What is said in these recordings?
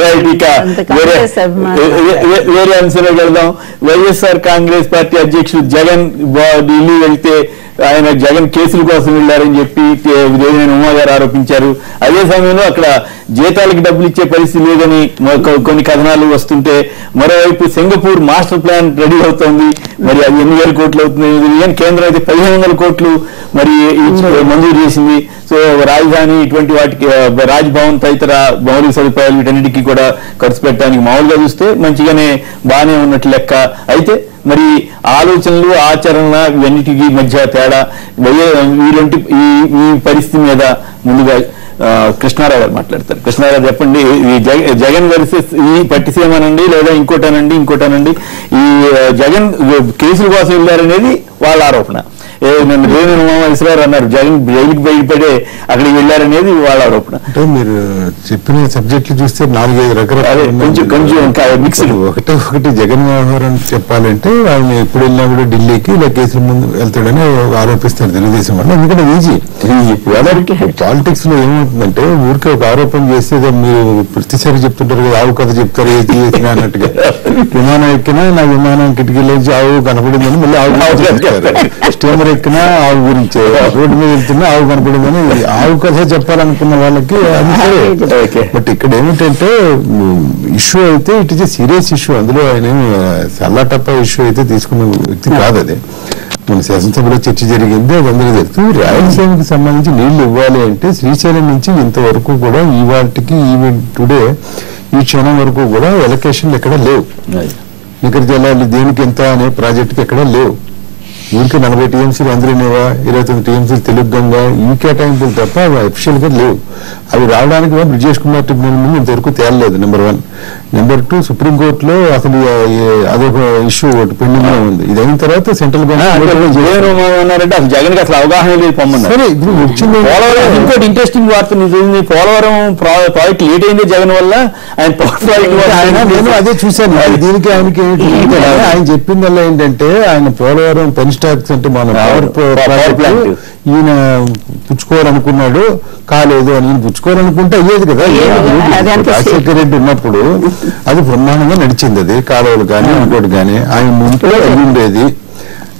Right. ఇక వేరే అంశంలోకి వెళ్దాం. వైఎస్ఆర్ కాంగ్రెస్ పార్టీ అధ్యక్షుడు జగన్ ఢిల్లీ వెళ్తే ఆయన జగన్ కేసుల కోసం వెళ్లారని చెప్పి దేవినేని ఉమా గారు ఆరోపించారు. అదే సమయంలో అక్కడ జీతాలకు డబ్బులు ఇచ్చే పరిస్థితి లేదని కొన్ని కథనాలు వస్తుంటే, మరోవైపు సింగపూర్ మాస్టర్ ప్లాన్ రెడీ అవుతోంది. మరి అది 8,000 కోట్లు అవుతుంది. కేంద్రం అయితే 1,500 కోట్లు మరి మంజూరు చేసింది. సో రాజధాని ఇటువంటి వాటికి రాజ్భవన్ తదితర మౌలిక సదుపాయాలు వీటన్నిటికీ కూడా ఖర్చు పెట్టడానికి మామూలుగా చూస్తే మంచిగానే బాగానే ఉన్నట్లు లెక్క. అయితే మరి ఆలోచనలు ఆచరణ ఇవన్నిటికీ మధ్య తేడా ఈ పరిస్థితి మీద ముందుగా కృష్ణారావు గారు మాట్లాడతారు. కృష్ణారావు చెప్పండి, ఈ జగన్ వర్సెస్ ఈ పట్టిసీమనండి లేదా ఇంకోటనండి ఈ జగన్ కేసుల కోసం వెళ్ళారనేది వాళ్ళ ఆరోపణ. నన్ను దేవినేని ఉమామహేశ్వరరావు అన్నారు జగన్ జైలుకి బయటపడే అక్కడికి వెళ్ళారనేది వాళ్ళ ఆరోపణ. అంటే మీరు చెప్పిన సబ్జెక్టులు చూస్తే 4-5 రకాల కొంచెం మిక్స్డ్. ఒకటి జగన్ వ్యవహారం చెప్పాలంటే ఆయన ఎప్పుడు వెళ్ళినా కూడా ఢిల్లీకి ఇలా కేసుల ముందు వెళ్తాడని ఆరోపిస్తారు తెలుగుదేశం వాళ్ళు. ఎందుకంటే ఈజీ పాలిటిక్స్ లో ఏమవుతుందంటే ఊరికే ఒక ఆరోపణ చేస్తే మీరు ప్రతిసారి చెప్తుంటారు కదా, ఆవు కథ చెప్తారు ఏది చేసినా అన్నట్టుగా. విమానం ఎక్కినా నా విమానం కిటికీలోంచి ఆవు కనపడిందని మళ్ళీ ఆవు స్టీమర్ ఎక్కినా ఆవు గురించి, రోడ్డు మీద వెళ్తున్నా ఆవు కనపడిందని ఆవు కథ చెప్పాలనుకున్న వాళ్ళకి అది సరే. బట్ ఇక్కడ ఏమిటంటే ఇష్యూ అయితే it is a serious issue. అందులో ఆయన సల్లాటప్ప ఇష్యూ అయితే తీసుకున్న వ్యక్తి కాదు. అది మన శాసనసభలో చర్చ జరిగింది, అది అందరూ తెలుసు. రాయలసీమకి సంబంధించి నీళ్లు ఇవ్వాలి అంటే శ్రీశైలం నుంచి ఇంతవరకు కూడా ఇవాటికి ఈవెన్ టుడే ఈ క్షణం వరకు కూడా ఎలకేషన్లు ఎక్కడ లేవు. నికర జలాలు దేనికి ఎంత అనే ప్రాజెక్టుకి ఎక్కడ లేవు. ఊరికి 40 టీఎంసీలు అందరినేవా, 29 టీఎంసీలు తెలుగు గంగా ఈ కేటాయింపులు తప్ప అవి అఫిషియల్ గా లేవు. అవి రావడానికి బ్రిజేష్ కుమార్ ట్రిబ్యునల్ ముందు ఇంతవరకు తేలలేదు. నెంబర్ 1. నెంబర్ 2, సుప్రీంకోర్టులో అసలు అదొక ఇష్యూ ఒకటి పెండింగ్ లో ఉంది. ఇది అయిన తర్వాత సెంట్రల్ గవర్నమెంట్ అసలు జగన్ కి అసలు అవగాహన లేదు పొమ్మన్నారు. సరే, ఇప్పుడు వచ్చింది ఇంకోటి ఇంట్రెస్టింగ్ వార్త నిజంగా పోలవరం ప్రాజెక్ట్ లేట్ అయింది జగన్ వల్ల. ఆయన నేను అదే చూశాను. దీనికి ఆయనకి ఆయన చెప్పిందల్లా ఏంటంటే ఆయన పోలవరం పెన్స్టాక్స్ అంటే మన పవర్ ప్లాంట్ ఈయన పుచ్చుకోవాలనుకున్నాడు, కాలేదు అని. ఈయన పుచ్చుకోవాలనుకుంటే అయ్యేది కదా. రాజశేఖర రెడ్డి ఉన్నప్పుడు అది బ్రహ్మాండంగా నడిచింది. అది కాలువలు కానీ ఇంకోటి కానీ ఆయన ముందు అయ్యి ఉండేది.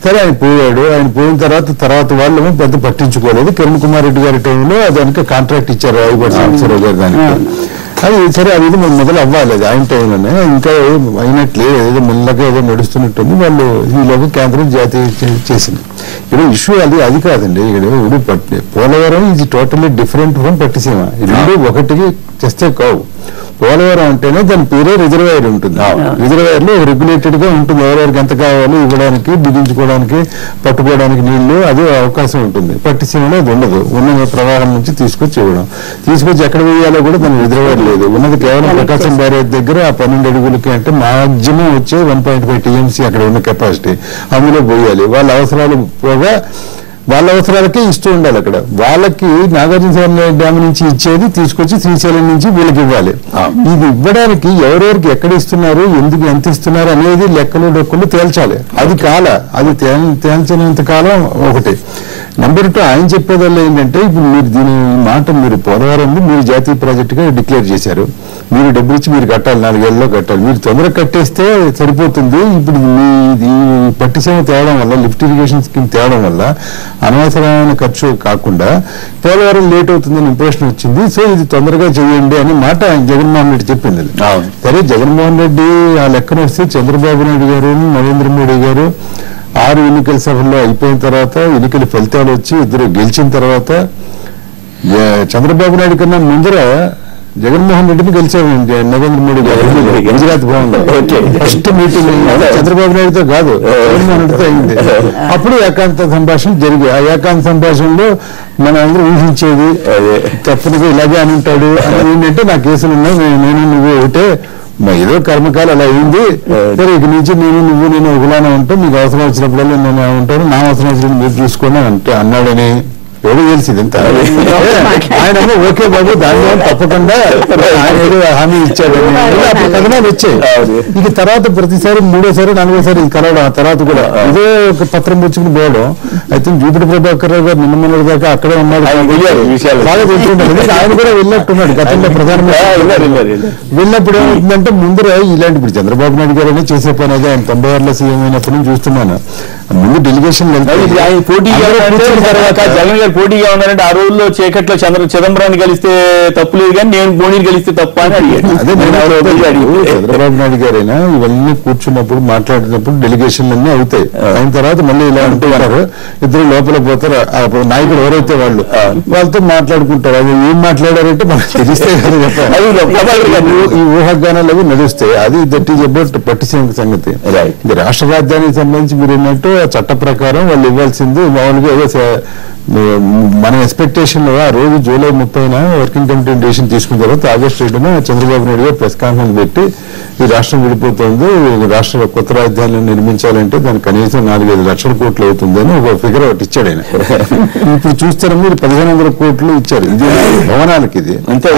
సరే, ఆయన పోయాడు. ఆయన పోయిన తర్వాత వాళ్ళు పెద్ద పట్టించుకోలేదు. కిరణ్ కుమార్ రెడ్డి గారి టైంలో దానికి కాంట్రాక్ట్ ఇచ్చారు రాయగూడ సాంబశివరావు గారు దానికి. అది సరే, అది మొదలు అవ్వాలి. అది ఆయన టైంలోనే ఇంకా అయినట్లే ఏదో మెల్లగా ఏదో నడుస్తున్నట్టుంది. వాళ్ళు ఈలోగా కేంద్రం జాతీయ చేసింది. ఇప్పుడు ఇష్యూ అది కాదండి. ఇక్కడ పోలవరం ఇది టోటల్లీ డిఫరెంట్ ఫ్రమ్ పట్టిసీమ. ఈ రెండు ఒకటికి చేస్తే కావు. పోలవరం అంటేనే దాని పేరే రిజర్వాయర్ ఉంటుంది. రిజర్వాయర్ లో రెగ్యులేటెడ్ గా ఉంటుంది. ఎవరెవరికి ఎంత కావాలో ఇవ్వడానికి, బిగించుకోవడానికి, పట్టుకోవడానికి నీళ్లు అదే అవకాశం ఉంటుంది. పట్టిసీమలో అది ఉండదు. ఉన్న ప్రవాహం నుంచి తీసుకొచ్చి ఎక్కడ వేయాలో కూడా దాని రిజర్వాయర్ లేదు. ఉన్నది కేవలం ప్రకాశం బ్యారేజ్ దగ్గర ఆ 12 అడుగులకి అంటే మాక్సిమం వచ్చే 1.5 టీఎంసీ అక్కడ ఉన్న కెపాసిటీ అందులో పోయాలి. వాళ్ళ అవసరాలు పోగా వాళ్ళ అవసరాలకే ఇస్తూ ఉండాలి. అక్కడ వాళ్ళకి నాగార్జున డ్యామ్ నుంచి ఇచ్చేది తీసుకొచ్చి శ్రీశైలం నుంచి వీళ్ళకి ఇవ్వాలి. ఇది ఇవ్వడానికి ఎవరెవరికి ఎక్కడ ఇస్తున్నారు, ఎందుకు ఎంత ఇస్తున్నారు అనేది లెక్కలు తేల్చాలి. అది అది తేల్చినంత కాలం ఒకటి. నెంబర్ 2, ఆయన చెప్పేదల్లా ఏంటంటే ఇప్పుడు మీరు మాట మీరు పోలవరం మీరు జాతీయ ప్రాజెక్టుగా డిక్లేర్ చేశారు. మీరు డబ్బులు ఇచ్చి మీరు కట్టాలి, 4 ఏళ్ళలో కట్టాలి. మీరు తొందరగా కట్టేస్తే సరిపోతుంది. ఇప్పుడు ఈ పట్టిసీమ తేవడం వల్ల, లిఫ్ట్ ఇరిగేషన్ స్కీమ్ తేవడం వల్ల అనవసరమైన ఖర్చు కాకుండా పోలవరం లేట్ అవుతుందని ఇంప్రెషన్ వచ్చింది. సో ఇది తొందరగా చేయండి అనే మాట జగన్మోహన్ రెడ్డి చెప్పింది. సరే, జగన్మోహన్ రెడ్డి ఆ లెక్కన వస్తే చంద్రబాబు నాయుడు గారు, నరేంద్ర మోడీ గారు 6 ఎన్నికల సభల్లో అయిపోయిన తర్వాత ఎన్నికల ఫలితాలు వచ్చి ఇద్దరు గెలిచిన తర్వాత చంద్రబాబు నాయుడు కన్నా ముందర జగన్మోహన్ రెడ్డిని గెలిచారు నరేంద్ర మోడీ గారు గుజరాత్ భవన్లో. ఫస్ట్ మీటింగ్ చంద్రబాబు నాయుడుతో కాదు, జగన్మోహన్ రెడ్డితో అయింది. అప్పుడు ఏకాంత సంభాషణ జరిగాయి. ఆ ఏకాంత సంభాషణలో మన అందరూ ఊహించేది తప్పనిగా ఇలాగే అని ఉంటాడు. ఏంటంటే నా కేసులు ఉన్నాయి, నేను నువ్వు ఒకటే, ఏదో కర్మకాలు అలా అయింది. సరే, ఇక నుంచి నేను ఒకలానే ఉంటాను, మీకు అవసరం వచ్చినప్పుడల్లా నేను ఉంటాను, నా అవసరం వచ్చినప్పుడు మీరు చూసుకోండి అంటే అన్నాడని ఎవరు తెలిసింది ఎంత ఆయన ఓకే బాబు దాని తప్పకుండా ఆయన ఏదో హామీ ఇచ్చాడు అప్పుడు కథనాలు వచ్చాయి. ఇక తర్వాత ప్రతిసారి 3వ సారి 4వ సారి ఇది కలవడం, ఆ తర్వాత కూడా ఇదే ఒక పత్రం పుచ్చుకుని పోవడం. అయితే జూపిడి ప్రభాకర్ రావు గారు నిన్న మొన్నటి దాకా అక్కడే ఉన్నాడు, బాగా తెలుసుకుంటాడు. ఆయన కూడా వెళ్ళినట్టున్నాడు గతంలో ప్రధానమంత్రి. వెళ్ళినప్పుడు ఏమవుతుందంటే ముందర ఇలాంటి ఇప్పుడు చంద్రబాబు నాయుడు గారు చేసే పని అదే. ఆయన 96లో సీఎం అయినప్పుడు నుంచి చూస్తున్నాను. ముందు డెలిగేషన్ పోటీగా తర్వాత జగన్ గారు పోటీగా ఉన్నారంటే ఆ రోజుల్లో చీకట్లో చిదంబరాన్ని కలిస్తే తప్పు లేదు కానీ నేను మోడీని కలిస్తే తప్ప అని అడిగాడు. చంద్రబాబు నాయుడు గారైనా ఇవన్నీ కూర్చున్నప్పుడు మాట్లాడినప్పుడు డెలిగేషన్లు అన్నీ అవుతాయి. అయిన తర్వాత మళ్ళీ ఇలా అంటున్నారు, ఇద్దరు లోపల పోతారు. నాయకుడు ఎవరైతే వాళ్ళతో మాట్లాడుకుంటారు. అది ఏం మాట్లాడారంటే మనకు తెలిస్తే ఈ ఊహాగానాలు అవి నడుస్తాయి. అది దట్ ఈజ్ అబౌట్ పట్టిసీమ సంగతి. ఇది రాష్ట్ర రాజధానికి సంబంధించి మీరు ఏంటంటే చట్ట ప్రకారం వాళ్ళు ఇవ్వాల్సింది మామూలుగా మన ఎక్స్పెక్టేషన్ ఆ రోజు జూలై 30న వర్కింగ్ కమిటీ డెసిషన్ తీసుకున్న తర్వాత ఆగస్టు 2న చంద్రబాబు నాయుడు గారు ప్రెస్ కాన్ఫరెన్స్ పెట్టి ఈ రాష్ట్రం విడిపోతుంది, రాష్ట్ర కొత్త రాజధానిని నిర్మించాలంటే దానికి కనీసం 4-5 లక్షల కోట్లు అవుతుందని ఒక ఫిగర్ ఒకటి ఇచ్చాడు ఆయన. ఇప్పుడు చూస్తారా మీరు 1500 కోట్లు ఇచ్చారు ఇది భవనాలకి. ఇది అంతే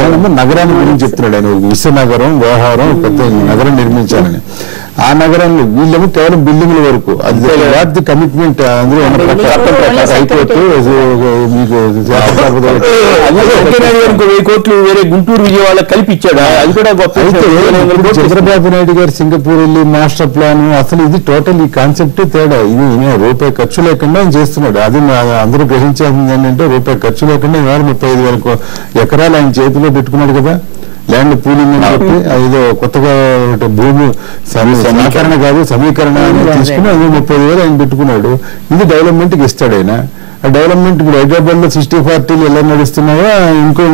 నగరాన్ని గురించి చెప్తున్నాడు ఆయన. విశ్వనగరం వ్యవహారం పెద్ద నగరం నిర్మించాలని. ఆ నగరంలో వీళ్ళేమో కేవలం బిల్డింగ్ల వరకు అది వాట్ ది కమిట్మెంట్. అందులో హైకోర్టు మీకు 1000 కోట్లు వేరే గుంటూరు విజయవాడ కలిపి ఇచ్చాడు. అది కూడా గొప్ప. చంద్రబాబు నాయుడు గారు సింగపూర్ వెళ్ళి మాస్టర్ ప్లాన్ అసలు ఇది టోటల్ ఈ కాన్సెప్ట్ తేడా. ఇది రూపాయి ఖర్చు లేకుండా ఆయన చేస్తున్నాడు. అది అందరూ గ్రహించాల్సింది ఏంటంటే రూపాయి ఖర్చు లేకుండా 35,000 ఎకరాలు ఆయన చేతిలో పెట్టుకున్నాడు కదా. ల్యాండ్ పూలింగ్ అని చెప్పి ఏదో కొత్తగా భూమి సమీకరణ కాదు సమీకరణ అని తీసుకుని అది 30,000 ఆయన పెట్టుకున్నాడు. ఇది డెవలప్మెంట్కి ఇస్తాడు ఆయన. ఆ డెవలప్మెంట్ ఇప్పుడు హైదరాబాద్ లో 60-40 ఎలా నడుస్తున్నాయో ఇంకో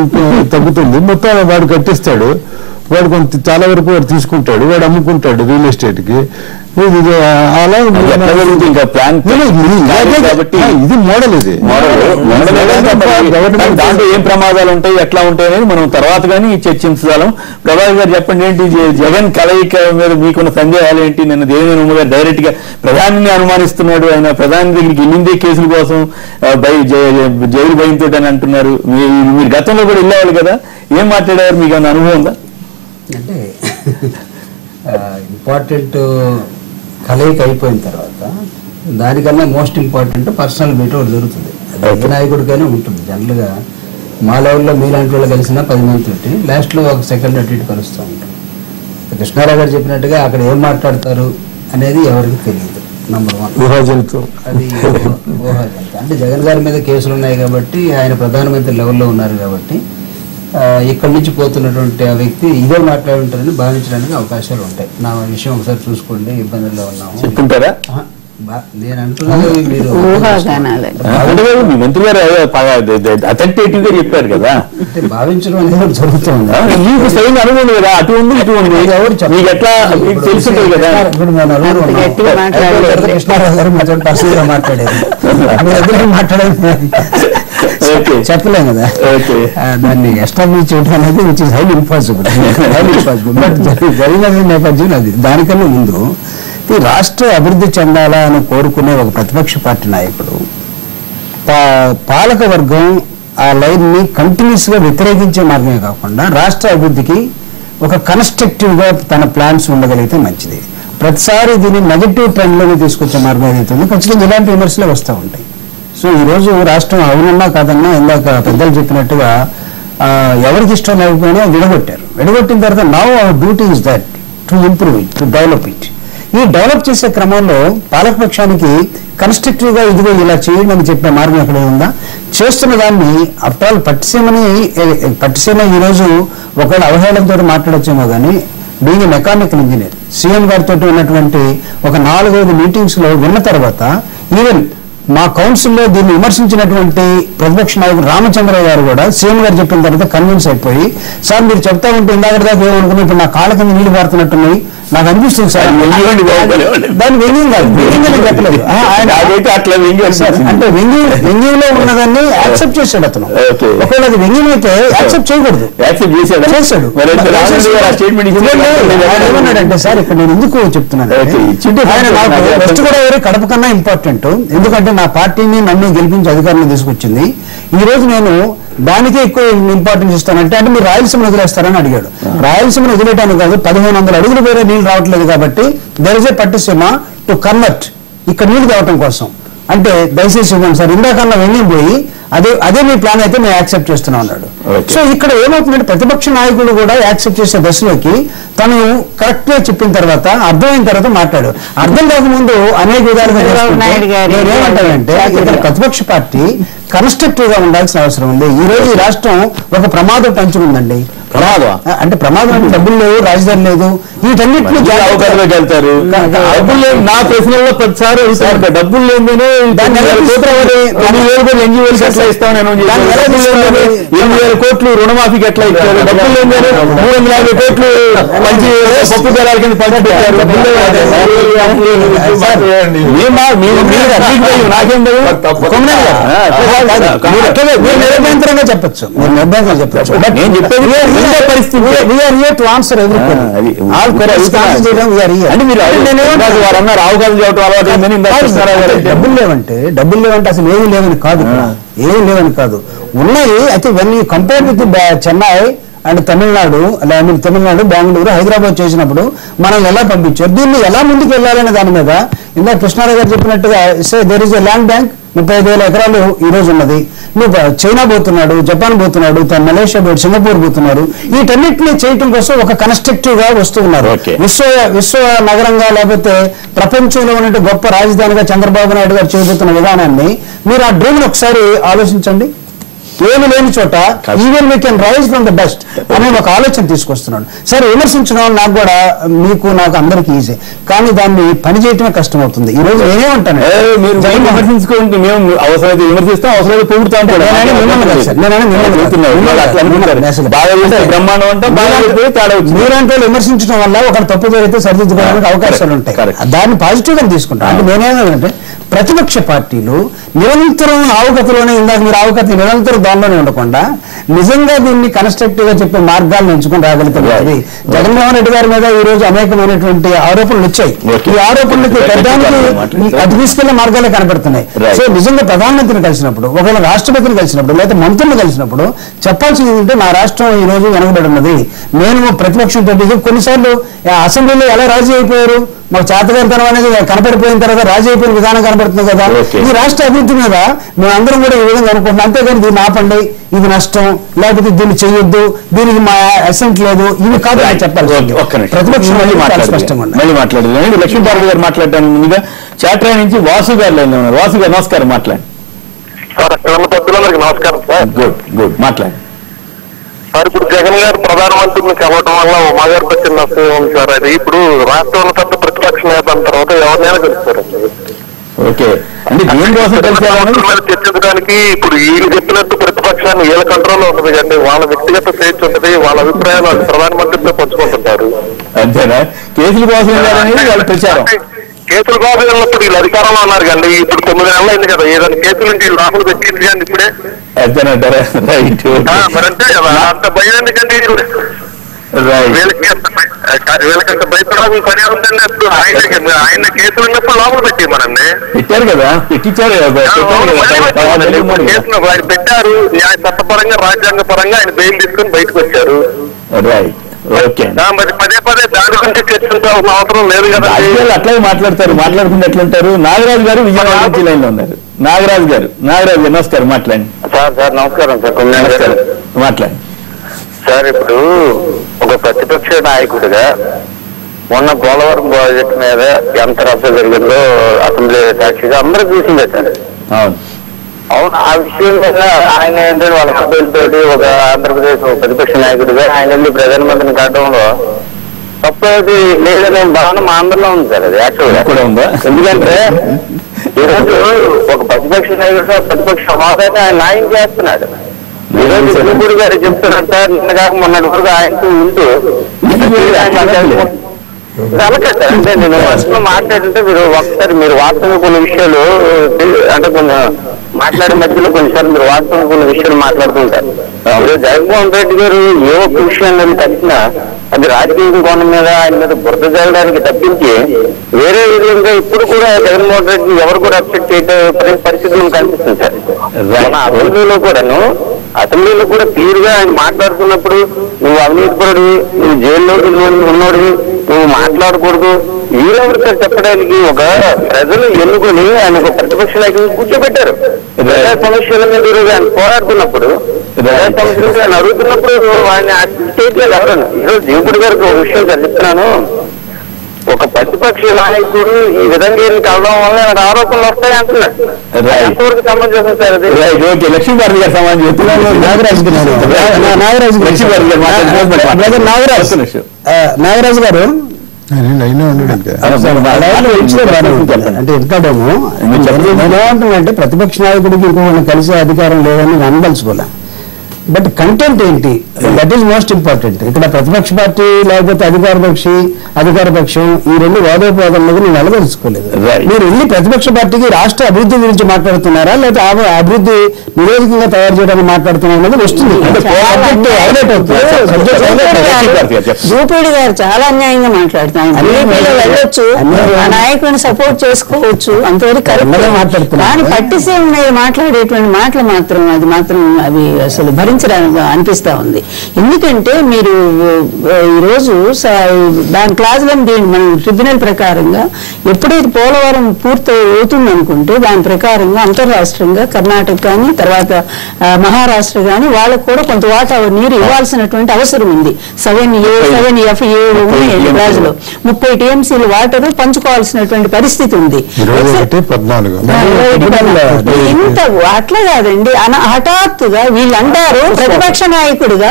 తగ్గుతుంది. మొత్తం వాడు కట్టిస్తాడు. వాడు కొంత చాలా వరకు వాడు తీసుకుంటాడు, వాడు అమ్ముకుంటాడు రియల్ ఎస్టేట్ కి. అలా ఇంకా ప్లాన్ ఇది మోడల్. ఇది దాంట్లో ఏం ప్రమాదాలు ఉంటాయి ఎట్లా ఉంటాయి అనేది మనం తర్వాత కానీ చర్చించగలం. ప్రభాకర్ గారు చెప్పండి, ఏంటి జగన్ కలయిక మీద మీకున్న సందేహాలు ఏంటి? నిన్న దేవినేని ఉమ్మ గారు డైరెక్ట్ గా ప్రధానిని అనుమానిస్తున్నాడు. ఆయన ప్రధాని దగ్గరికి వెళ్ళిందే కేసుల కోసం జైలు భయంతో అని అంటున్నారు. మీరు గతంలో కూడా వెళ్ళేవాళ్ళు కదా, ఏం మాట్లాడారు? మీకు ఏమైనా అనుభవం ఉందా? అంటే ఇంపార్టెంట్ కలయిక అయిపోయిన తర్వాత దానికన్నా మోస్ట్ ఇంపార్టెంట్ పర్సనల్ మీట్ ఒకటి జరుగుతుంది. అది నాయకుడికైనా ఉంటుంది. జనరల్గా మా లెవెల్లో మీలాంటి వాళ్ళు కలిసిన 10 మంది తోటి లాస్ట్లో ఒక సెకండ్ అటు ఇటు కలుస్తూ ఉంటాం. కృష్ణారావు గారు చెప్పినట్టుగా అక్కడ ఏం మాట్లాడతారు అనేది ఎవరికి తెలియదు. నంబర్ 1 ఊహాజనితం. అది ఊహాజనితం. అంటే జగన్ గారి మీద కేసులు ఉన్నాయి కాబట్టి, ఆయన ప్రధానమంత్రి లెవెల్లో ఉన్నారు కాబట్టి ఇక్కడి నుంచి పోతున్నటువంటి ఆ వ్యక్తి ఇదే మాట్లాడుంటారని భావించడానికి అవకాశాలు ఉంటాయి. నా విషయం ఒకసారి చూసుకోండి, ఇబ్బందుల్లో ఉన్నాము చెప్పుకుంటారా? నేను అంటున్నాను మీరు మీ మంత్రి గారు అథెంటివ్ గా చెప్పారు కదా, అంటే భావించడం అనేది జరుగుతుంది. మీకు సరైన అనుభవం కదా, అటు ఉంది ఇటు ఉంది, మీకు ఎట్లా తెలుసుంటుంది కదా. ఇప్పుడు మేము నలుగురు కృష్ణారావు గారు మా చోట పర్సనల్ గా మాట్లాడేది, మాట్లాడేది చెప్పలేం కదా. దాన్ని ఎస్టాబ్లిష్ చేయడం అనేది which is highly impossible. But జరిగిన నేపథ్యం అది. దానికన్నా ముందు ఈ రాష్ట్ర అభివృద్ధి చెందాలా అని కోరుకునే ఒక ప్రతిపక్ష పార్టీ నాయకుడు పాలక వర్గం ఆ లైన్ ని కంటిన్యూస్ గా వ్యతిరేకించే మార్గమే కాకుండా రాష్ట్ర అభివృద్ధికి ఒక కన్స్ట్రక్టివ్ గా తన ప్లాన్స్ ఉండగలిగితే మంచిది. ప్రతిసారి దీన్ని నెగటివ్ ట్రెండ్ లోకి తీసుకొచ్చే మార్గం ఏదైతుందో ఖచ్చితంగా ఇలాంటి విమర్శలే వస్తూ ఉంటాయి. సో ఈ రోజు రాష్ట్రం అవునన్నా కాదన్నా ఇందాక పెద్దలు చెప్పినట్టుగా ఎవరికి ఇష్టం లేకపోయినా విడగొట్టారు. విడగొట్టిన తర్వాత now our duty is that to improve it, to develop it. ఈ డెవలప్ చేసే క్రమంలో పాలకపక్షానికి కన్స్ట్రక్టివ్ గా ఇదిగో ఇలా చేయండి అని చెప్పే మార్గం ఎక్కడ ఉందా? చేస్తున్న దాన్ని అప్టాల్ పట్టిసీమ ఈ రోజు ఒకవేళ అవహేళనతో మాట్లాడొచ్చేమో కానీ బీయింగ్ మెకానికల్ ఇంజనీర్ సీఎం గారితో ఉన్నటువంటి ఒక 4-5 మీటింగ్స్ లో విన్న తర్వాత ఈవెన్ మా కౌన్సిల్లో దీన్ని విమర్శించినటువంటి ప్రతిపక్ష నాయకుడు రామచంద్రరావు గారు కూడా సీఎం గారు చెప్పిన తర్వాత కన్విన్స్ అయిపోయి, సార్ మీరు చెప్తా ఉంటే ఇందాక దాకా ఏమనుకున్నా ఇప్పుడు నా కాళ్ళ కింద నీళ్లు పారుతున్నట్టున్నాయి, నాకు అనిపిస్తుంది సార్. దాన్ని వ్యంగ్యం కాదు, వ్యంగ్యం అని చెప్పలేదు ఆయన. అట్లా అంటే వ్యంగ్యంలో ఉన్నదాన్ని యాక్సెప్ట్ చేశాడు అతను. ఒకవేళ అది వ్యంగ్యం అయితే యాక్సెప్ట్ చేయకూడదు, చేశాడు. ఏమన్నాడంటే సార్ ఇక్కడ నేను ఎందుకు చెప్తున్నాను, ఆయన నాకు వెస్ట్ గోదావరి కడప కన్నా ఇంపార్టెంట్, ఎందుకంటే నా పార్టీని నన్ను గెలిపించి అధికారంలో తీసుకొచ్చింది. ఈ రోజు నేను దానికే ఎక్కువ ఇంపార్టెన్స్ ఇస్తానంటే అంటే మీరు రాయలసీమను వదిలేస్తారని అడిగాడు. రాయలసీమను వదిలేయడానికి కాదు, 1500 అడుగులు వేరే నీళ్లు రావట్లేదు కాబట్టి there is a Pattiseema to convert, ఇక్కడ నీళ్లు తేవటం కోసం. అంటే దయచేసి ఇవ్వండి సార్, ఇందాకన్నా వెంగం పోయి అదే మీ ప్లాన్ అయితే మేము యాక్సెప్ట్ చేస్తున్నాం అన్నాడు. సో ఇక్కడ ఏమవుతుందంటే ప్రతిపక్ష నాయకుడు కూడా యాక్సెప్ట్ చేసే దశలోకి తను కరెక్ట్ గా చెప్పిన తర్వాత అర్థమైన తర్వాత మాట్లాడు. అర్థం కాకముందు అనేక విధాలుగా ఏమంటారంటే ఇక్కడ ప్రతిపక్ష పార్టీ కన్స్ట్రక్టివ్ గా ఉండాల్సిన అవసరం ఉంది. ఈ రోజు ఈ రాష్ట్రం ఒక ప్రమాదం పంచుకుందండి. అంటే ప్రమాదం అంటే డబ్బులు లేవు, రాజధాని లేదు, వీటన్నిటిని అవకాశాలకు వెళ్తారు. డబ్బులు లేవు నా ప్రశ్నల్లో ప్రతిసారి డబ్బులు లేదని ఎట్లా ఇస్తాను నేను, 8,000 కోట్లు రుణమాఫీకి ఎట్లా ఇచ్చారు, డబ్బులు లేదని 350 కోట్లు మంచి పప్పు జలాల కింద పంచారు. నాకేం నిరభ్యంతరంగా చెప్పచ్చు, నిర్భయంగా చెప్పచ్చు. నేను చెప్పేది పరిస్థితి డబ్బులు లేవంటే అసలు ఏమీ లేవని కాదు, ఉన్నాయి. అయితే when you compare with Chennai and Tamil Nadu, Bengaluru, Hyderabad చేసినప్పుడు మనం ఎలా పంపించారు, దీన్ని ఎలా ముందుకు వెళ్ళాలనే దాని మీద ఇందాక కృష్ణారావు గారు చెప్పినట్టుగా there is a land bank, 35,000 ఎకరాలు ఈ రోజు ఉన్నది. నువ్వు చైనా పోతున్నాడు, జపాన్ పోతున్నాడు, మలేషియా పోయి సింగపూర్ పోతున్నారు. వీటన్నిటిని చేయటం కోసం ఒక కన్స్ట్రక్టివ్ గా వస్తూ ఉన్నారు. విశ్వ నగరంగా లేకపోతే ప్రపంచంలో ఉన్న గొప్ప రాజధానిగా చంద్రబాబు నాయుడు గారు చేయబోతున్న విధానాన్ని మీరు ఆ డ్రీమ్ ఒకసారి ఆలోచించండి. ఏమి లేని చోట even we can rise from the dust అనే ఒక ఆలోచన తీసుకొస్తున్నాడు. సరే విమర్శించడం నాకు కూడా, నాకు అందరికీ ఈజీ, కానీ దాన్ని పని చేయటమే కష్టం అవుతుంది. ఈ రోజు నేనేమంటాను, విమర్శించుకుంటే మేము అవసరమైతే విమర్శిస్తాం, అవసరమైతే పొగుడుతాం. మీరంటే విమర్శించడం వల్ల ఒక తప్పు జరిగితే సరిదిద్దుకోవడానికి అవకాశాలు ఉంటాయి, దాన్ని పాజిటివ్ గా తీసుకుంటాం. అంటే నేనేమంటే ప్రతిపక్ష పార్టీలు నిరంతరం ఆవకతలోనే, ఇందాక మీరు ఆవకత నిరంతరం దానిలోనే ఉండకుండా నిజంగా దీన్ని కన్స్ట్రక్టివ్ గా చెప్పే మార్గాలను ఎంచుకుని రాగలుగుతుంది. జగన్మోహన్ రెడ్డి గారి మీద ఈ రోజు అనేకమైనటువంటి ఆరోపణలు వచ్చాయి. ఈ ఆరోపణలకి పెద్దానికి అటు తీసుకెళ్లే మార్గాలే కనపడుతున్నాయి. సో నిజంగా ప్రధానమంత్రిని కలిసినప్పుడు, ఒకవేళ రాష్ట్రపతిని కలిసినప్పుడు, లేదా మంత్రులు కలిసినప్పుడు చెప్పాల్సింది ఏంటంటే నా రాష్ట్రం ఈ రోజు వెనకబడి ఉన్నది, నేను ప్రతిపక్షం పెట్టి కొన్నిసార్లు అసెంబ్లీలో ఎలా రాజీ అయిపోయారు, మాకు చేతగారితనం అనేది కనపడిపోయిన తర్వాత రాజీ అయిపోయిన విధానం కనపడుతుంది కదా. ఈ రాష్ట్ర అభివృద్ధి మీద మేమందరం కూడా ఈ విధంగా అనుకుంటున్నాం. అంతేగాని దీన్ని ఆపండి, ఇది నష్టం, లేకపోతే దీన్ని చేయొద్దు, దీనికి మా అసెంట్ లేదు, ఇవి కాదు అని చెప్పాలి. ప్రతిపక్షం మళ్ళీ మాట్లాడదు. లక్ష్మీపార్వతి గారు మాట్లాడడానికి ముందుగా చాట్రా నుంచి వాసు గారు లైన్ ఉన్నారు. వాసు గారు నమస్కారం, మాట్లాడండి. నమస్కారం సార్. గుడ్ మాట్లాడండి సార్. ఇప్పుడు జగన్ గారు ప్రధానమంత్రిని కలవడం వల్ల ఉమా గారికి వచ్చిన నష్టం ఉంది సార్. అది ఇప్పుడు రాష్ట్రంలో తప్ప ప్రతిపక్ష నేత తర్వాత ఎవరినైనా కలుస్తారు. ఓకే, అంటే చర్చించడానికి ఇప్పుడు వీళ్ళు చెప్పినట్టు ప్రతిపక్షాన్ని వీళ్ళ కంట్రోల్లో ఉంటుంది కండి, వాళ్ళ వ్యక్తిగత స్వేచ్ఛ ఉంటుంది, వాళ్ళ అభిప్రాయాలు వాళ్ళు ప్రధానమంత్రితో పంచుకుంటుంటారు. అంతేనా? కేసుల కోసం ప్రచారం, కేసుల కోసం వెళ్ళినప్పుడు వీళ్ళు అధికారంలో ఉన్నారు కండి. ఇప్పుడు 9 నెలలు అయింది కదా, ఏదైనా కేసులు ఉంటే వీళ్ళు రాహుల్ పెట్టింది కానీ ఇప్పుడే మరంటే అంత భయం ఎందుకండి వీళ్ళకంత భయపడాల్సిన పని ఉందండి. అప్పుడు ఆయన కేసులు ఉన్నప్పుడు లోపల పెట్టిమనండి, పెట్టారు కదా, పెట్టించారు కేసులు ఆయన పెట్టారు. న్యాయ చట్టపరంగా రాజ్యాంగ పరంగా ఆయన బెయిల్ తీసుకుని బయటకు వచ్చారు. మరి పదే దాని గురించి చర్చించాల్సిన అవసరం లేదు కదా. అట్లాగే మాట్లాడుకుంటే ఎట్లుంటారు. నాగరాజు గారు విజయవాడ నుంచి లైన్ లో ఉన్నారు. నాగరాజు గారు నమస్కారం, మాట్లాడండి. సార్ నమస్కారం సార్. మాట్లాడండి సార్. ఇప్పుడు ఒక ప్రతిపక్ష నాయకుడిగా మొన్న పోలవరం ప్రాజెక్టు మీద ఎంత రద్దు జరిగిందో అసెంబ్లీ సాక్షిగా అందరూ చూసిందే సార్. అవును, ఆ విషయం మీద ఆయన ఏంటంటే వాళ్ళ సభ్యులతోటి ఒక ఆంధ్రప్రదేశ్ ప్రతిపక్ష నాయకుడిగా ఆయన వెళ్ళి ప్రధానమంత్రిని కావడంలో తప్పేది లేదనే భావన మా అందరిలో ఉంది సార్. అది యాక్చువల్గా కూడా ఉందా? ఎందుకంటే ఈరోజు ఒక ప్రతిపక్ష నాయకుడు ప్రతిపక్ష హోదాన్ని ఆయన న్యాయం చేస్తున్నాడు. ఈరోజు చంద్రబాబు గారు చెప్తున్నారు సార్, నిన్న కాక మొన్నటి వరకు ఆయనతో ఉంటూ అలాగే సార్, అంటే నేను ఫస్ట్ మాట్లాడుతుంటే మీరు ఒకసారి మీరు వాస్తవంగా కొన్ని విషయాలు అంటే కొంచెం మాట్లాడే మధ్యలో కొన్నిసార్లు మీరు వాస్తవంగా కొన్ని విషయాలు మాట్లాడుతుంటారు. జగన్మోహన్ రెడ్డి గారు ఏ ఒక్క విషయాన్ని తప్పినా అది రాజకీయ కోణం మీద ఆయన మీద బురద జరగడానికి తప్పించి వేరే విధంగా ఇప్పుడు కూడా జగన్మోహన్ రెడ్డి ఎవరు కూడా అప్సెట్ చేయడం పరిస్థితులు కనిపిస్తుంది సార్. మన అసెంబ్లీలో కూడా క్లియర్ గా ఆయన మాట్లాడుతున్నప్పుడు నువ్వు అవినీతిపరుడు, నువ్వు జైల్లో ఉన్నోడివి, నువ్వు మాట్లాడకూడదు, వీరెవరు సార్ చెప్పడానికి? ఒక ప్రజలు ఎన్నుకొని ఆయన ఒక ప్రతిపక్ష నాయకుని కూర్చోబెట్టారు. ప్రజా సమస్యల మీద ఈరోజు ఆయన పోరాడుతున్నప్పుడు, ప్రజా సమస్యలు ఆయన అడుగుతున్నప్పుడు ఆయన స్టేట్ లో ఎవరన్నా ఈరోజు జీవుడి గారికి ఒక విషయం చదివిస్తున్నాను. ఒక ప్రతిపక్ష నాయకుడు ఈ విధంగా కలవడం వల్ల ఆరోపణలు వస్తాయి అంటున్నారు. ఎంతవరకు సమంజసం సార్ అది? లక్ష్మీభారతి గారు సమాజం చెప్తున్నారు. నాగరాజు గారు అంటే ఎంతడేమో నేనేమంటున్నానంటే ప్రతిపక్ష నాయకుడికి ఇంకొకరిని కలిసే అధికారం లేదని నేను అనదలుచుకోలే. బట్ కంటెంట్ ఏంటి, దట్ ఈస్ మోస్ట్ ఇంపార్టెంట్. ఇక్కడ ప్రతిపక్ష పార్టీ లేకపోతే అధికార పక్షం ఈ రెండు వాదోపవాదాలకు నేను వెళ్ళదలుచుకోలేదు. మీరు వెళ్ళి ప్రతిపక్ష పార్టీకి రాష్ట్ర అభివృద్ధి గురించి మాట్లాడుతున్నారా లేకపోతే అభివృద్ధి నిరోధకంగా తయారు చేయడానికి మాట్లాడుతున్నారు అనేది వస్తుంది. జూపేడి గారు చాలా అన్యాయంగా మాట్లాడుతున్నారు. వెళ్ళొచ్చు, ఆ నాయకుడిని సపోర్ట్ చేసుకోవచ్చు, అంతవరకు మాట్లాడుతున్నారు. కానీ పట్టిసీమ మీద మాట్లాడేటువంటి మాటలు మాత్రం అవి అసలు భరించడానికి అనిపిస్తా ఉంది. ఎందుకంటే మీరు ఈరోజు దాని క్లాజులను మన ట్రిబ్యునల్ ప్రకారంగా ఎప్పుడైతే పోలవరం పూర్తి అవుతుంది అనుకుంటే దాని ప్రకారంగా అంతర్రాష్ట్రంగా కర్ణాటక కానీ తర్వాత మహారాష్ట్ర కానీ వాళ్ళకు కూడా కొంత వాటా నీరు ఇవ్వాల్సినటువంటి అవసరం ఉంది. 7F క్లాజులో 30 TMCలు వాటర్ పంచుకోవాల్సినటువంటి పరిస్థితి ఉంది. ఇంత అట్లా కాదండి, హఠాత్తుగా వీళ్ళు అంటారు ప్రతిపక్ష నాయకుడుగా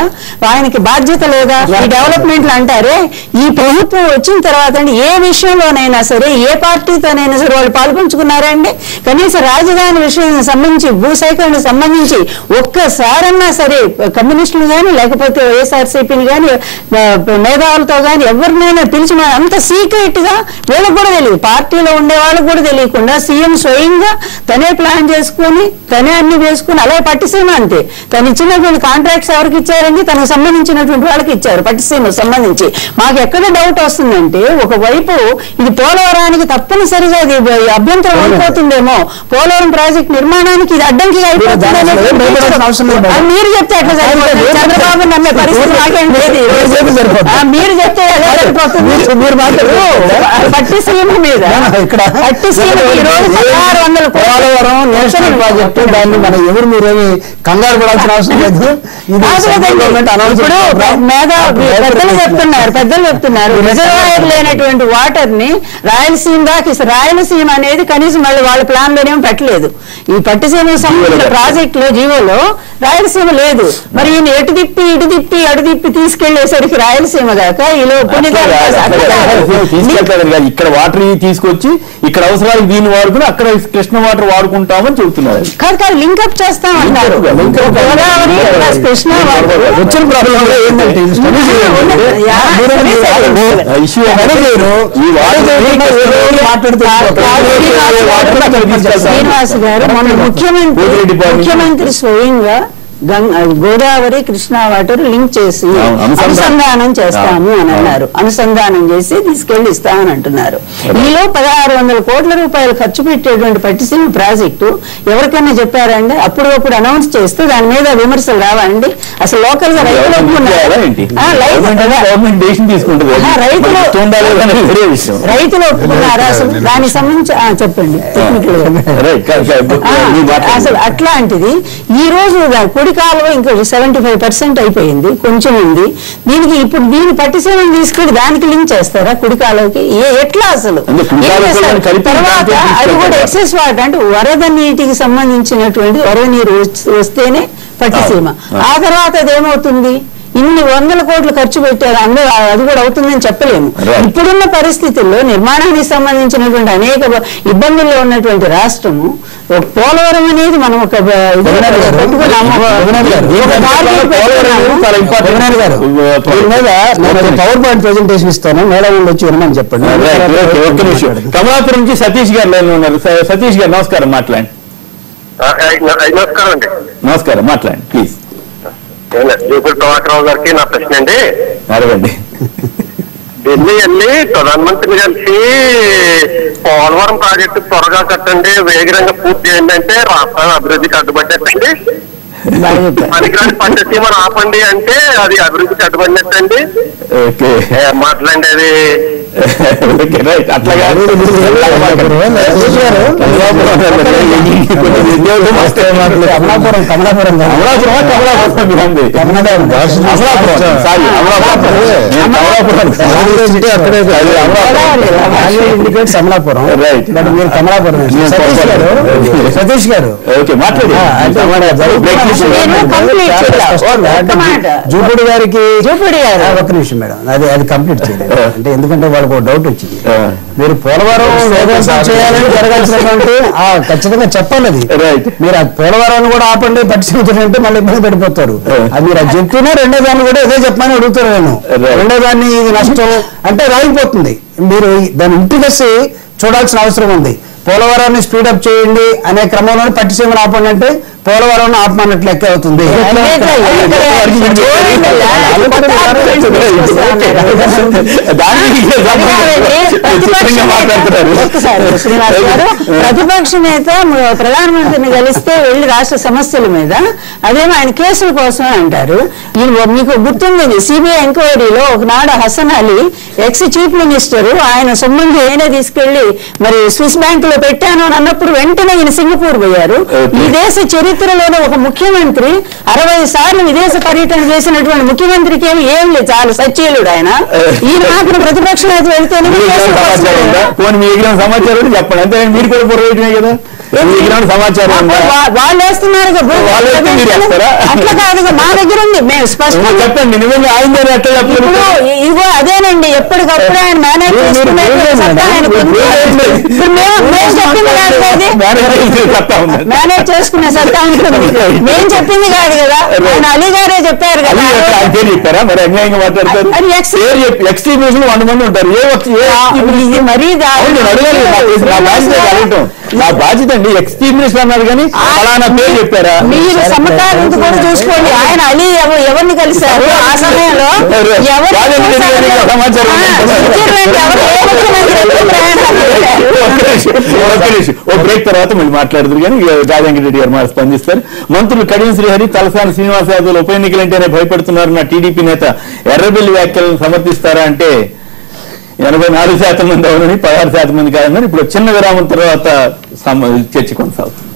ఆయనకి బాధ్యత లేదా ఈ డెవలప్మెంట్లు అంటారే. ఈ ప్రభుత్వం వచ్చిన తర్వాత అండి ఏ విషయంలోనైనా సరే ఏ పార్టీతోనైనా సరే వాళ్ళు పాల్పంచుకున్నారండి? కనీసం రాజధాని విషయానికి సంబంధించి భూసేకరణకు సంబంధించి ఒక్కసారన్నా సరే కమ్యూనిస్టులు కానీ లేకపోతే వైఎస్ఆర్సీపీని కానీ మేధావులతో కానీ ఎవరినైనా పిలిచిన అంత సీక్రెట్ గా వీళ్ళకి కూడా తెలియదు, పార్టీలో ఉండే వాళ్ళకు కూడా తెలియకుండా సీఎం స్వయంగా తనే ప్లాన్ చేసుకుని తనే అన్ని వేసుకుని అలా పట్టిసీమ అంతే తను ఇచ్చినటువంటి కాంట్రాక్ట్స్ ఎవరికి ఇచ్చారండి? తనకు సంబంధించినటువంటి వాళ్ళకి ఇచ్చారు. పట్టిసీమకు సంబంధించి మాకు ఎక్కడ డౌట్ వస్తుందంటే ఒకవైపు ఇది పోలవరానికి తప్పనిసరిగా ఇది అభ్యంతరం అయిపోతుందేమో, పోలవరం ప్రాజెక్ట్ నిర్మాణానికి ఇది అడ్డంకిగా అయిపోతుందేమో మీరు చెప్తే ఎట్లా సరిపోతుంది? చంద్రబాబు నమ్మే పరిస్థితి నాకేం లేదు. మీరు చెప్తే పట్టిసీమ మీద పోలవరం నేషనల్ ప్రాజెక్టు దాన్ని మన ఎవరు మీరేమి కంగారు పడాల్సిన అవసరం లేదు. పెద్దలు చెప్తున్నారు రిజర్వాయర్ లేనటువంటి వాటర్ ని రాయలసీమ దాకా రాయలసీమ అనేది కనీసం మళ్ళీ వాళ్ళ ప్లాన్ లోనే పెట్టలేదు. ఈ పట్టిసీమకు సంబంధించిన ప్రాజెక్టులో జీవోలో రాయలసీమ లేదు. మరి ఈయన ఇటు తిప్పి తీసుకెళ్లేసరికి రాయలసీమ దాకా ఈలో ఇక్కడ వాటర్ తీసుకొచ్చి ఇక్కడ అవసరాలకు దీన్ని వాడుకుని అక్కడ కృష్ణ వాటర్ వాడుకుంటామని చెబుతున్నారు. కాదు లింకప్ చేస్తామన్నారు. గోదావరి కృష్ణ వచ్చిన ప్రాబ్లం ఏంటంటే శ్రీనివాస్ గారు మన ముఖ్యమంత్రి స్వయంగా గోదావరి కృష్ణా వాటర్ లింక్ చేసి అనుసంధానం చేస్తాము అని అన్నారు. అనుసంధానం చేసి తీసుకెళ్లి ఇస్తామని అంటున్నారు. ఈలో 1600 కోట్ల రూపాయలు ఖర్చు పెట్టేటువంటి పట్టిసీమ ప్రాజెక్టు ఎవరికైనా చెప్పారండి? అప్పుడు అనౌన్స్ చేస్తే దాని మీద విమర్శలు రావండి? అసలు లోకల్ గా రైతులు ఒప్పుకున్నారు అసలు దానికి సంబంధించి చెప్పండి అసలు అట్లాంటిది ఈ రోజు కాలువ ఇంకా 75% అయిపోయింది, కొంచెం ఉంది. దీనికి ఇప్పుడు దీని పట్టిసీమను తీసుకెళ్లి దానికి లింక్ చేస్తారా కుడి కాలువకి? ఎట్లా అసలు? తర్వాత అది కూడా ఎక్సెస్ వాటర్ అంటే వరద నీటికి సంబంధించినటువంటి వరద నీరు వస్తేనే పట్టిసీమ. ఆ తర్వాత అదేమవుతుంది? ఇన్ని వందల కోట్లు ఖర్చు పెట్టారు, అందరూ అది కూడా అవుతుందని చెప్పలేము. ఇప్పుడున్న పరిస్థితుల్లో నిర్మాణానికి సంబంధించినటువంటి అనేక ఇబ్బందుల్లో ఉన్నటువంటి రాష్ట్రము పోలవరం అనేది మనం ఒక పవర్ పాయింట్ ప్రెజెంటేషన్ ఇస్తాను, మేడం వచ్చి వినమని చెప్పండి. కమలాపురం నుంచి సతీష్ గారు లైన్ ఉన్నారు. సతీష్ గారు నమస్కారం, మాట్లాడండి. నమస్కారం అండి. నమస్కారం, మాట్లాడండి ప్లీజ్. జూపూడి ప్రభాకరరావు గారికి నా ప్రశ్న అండి. అడగండి. ఢిల్లీ వెళ్ళి ప్రధానమంత్రిని కలిసి పోలవరం ప్రాజెక్టు త్వరగా కట్టండి, వేగంగా పూర్తి చేయండి అంటే రాష్ట్రాన్ని అభివృద్ధికి అడ్డుపడ్డట్టండి. పనికిరాని పట్టసీమను ఆపండి అంటే అది అభివృద్ధికి అడ్డుపడినట్టండి. మాట్లాడండి అది. అట్లా అమలాపురం మీరు కమలాపురం. సతీష్ గారు జూపూడి గారికి ఒక్క నిమిషం మేడం, అది కంప్లీట్ చేయలేదు. అంటే ఎందుకంటే వాళ్ళకి ఒక డౌట్ వచ్చింది, మీరు పోలవరం వేగవంతం చేయాలని జరగాల్సినటువంటి ఖచ్చితంగా చెప్పాలి. అది మీరు ఆ పోలవరాన్ని కూడా ఆపండి పట్టించుకుంటే మళ్ళీ ఇబ్బంది పడిపోతారు. అది మీరు అది చెప్తూనే రెండో దాన్ని కూడా ఏదో చెప్పమని అడుగుతారు. నేను రెండో దాన్ని ఇది నష్టం అంటే రాగిపోతుంది. మీరు దాని ఇంటికేసి చూడాల్సిన అవసరం ఉంది. పోలవరాన్ని స్పీడప్ చేయండి అనే క్రమంలో పట్టిసీమను ఆపండి అంటే పోలవరం ఆపమన్నట్లు లెక్క అవుతుంది. ప్రతిపక్ష నేత ప్రధానమంత్రిని కలిస్తే వెళ్లి రాష్ట్ర సమస్యల మీద, అదేమో ఆయన కేసుల కోసమే అంటారు. మీకు గుర్తుంది సిబిఐ ఎంక్వైరీలో ఒకనాడు Hasan Ali ex chief minister ఆయన సొమ్ముని ఆయనే తీసుకెళ్లి మరి స్విస్ బ్యాంక్ లో పెట్టాను అని అన్నప్పుడు వెంటనే ఈయన సింగపూర్ పోయారు. ఈ దేశ చరిత్రలోనే ఒక ముఖ్యమంత్రి 60 సార్లు విదేశ పర్యటన చేసినటువంటి ముఖ్యమంత్రికి ఏం లేదు, చాలా సచ్చీలుడు ఆయన. ఈయన మాత్రం ప్రతిపక్ష నేత వెళ్తేనే సమాచారం చెప్పండి. అంతే మీరు కూడా పొరవేయటమే కదా సమాచారం వాళ్ళు వేస్తున్నారు. అట్లా కాదు, మా దగ్గర ఉంది, మేము స్పష్టంగా చెప్పండి. నిజంగా ఆయన ఇదిగో అదేనండి, ఎప్పటికప్పుడు ఆయన మేనేజ్ చేసుకునే సత్తా ఆయనకు ఉంది. మేనేజ్ చేసుకునే సత్తా ఉంటుంది. మేము చెప్పింది కాదు కదా, ఆయన అలీ గారే చెప్పారు కదా. చెప్పారా మరి అన్యాయంగా మాట్లాడతారు? ఎక్స్ట్రీమిస్ట్ 100 మంది ఉంటారు. ఇది మరీ నా బాధ్యత అండి. ఎక్స్ట్రీమిస్ట్ అన్నారు కానీ అలానా పేరు చెప్పారా? మీరు సమకాలీన కూడా చూసుకోండి. ఆయన అలీ ఎవరిని కలిశారు ఆ సమయంలో? ఓ బ్రేక్ తర్వాత మళ్ళీ మాట్లాడుతారు కానీ రాజాంగి రెడ్డి గారు స్పందిస్తారు. మంత్రులు కడియం శ్రీహరి, తలసాని శ్రీనివాస్ యాదవ్ ఉప ఎన్నికలంటేనే భయపడుతున్నారు నా టీడీపీ నేత ఎర్రబెల్లి వ్యాఖ్యలను సమర్థిస్తారా అంటే 84% మంది అవునని, 16% మంది కాదని. ఇప్పుడు చిన్న విరామం తర్వాత చర్చ కొనసాగుతుంది.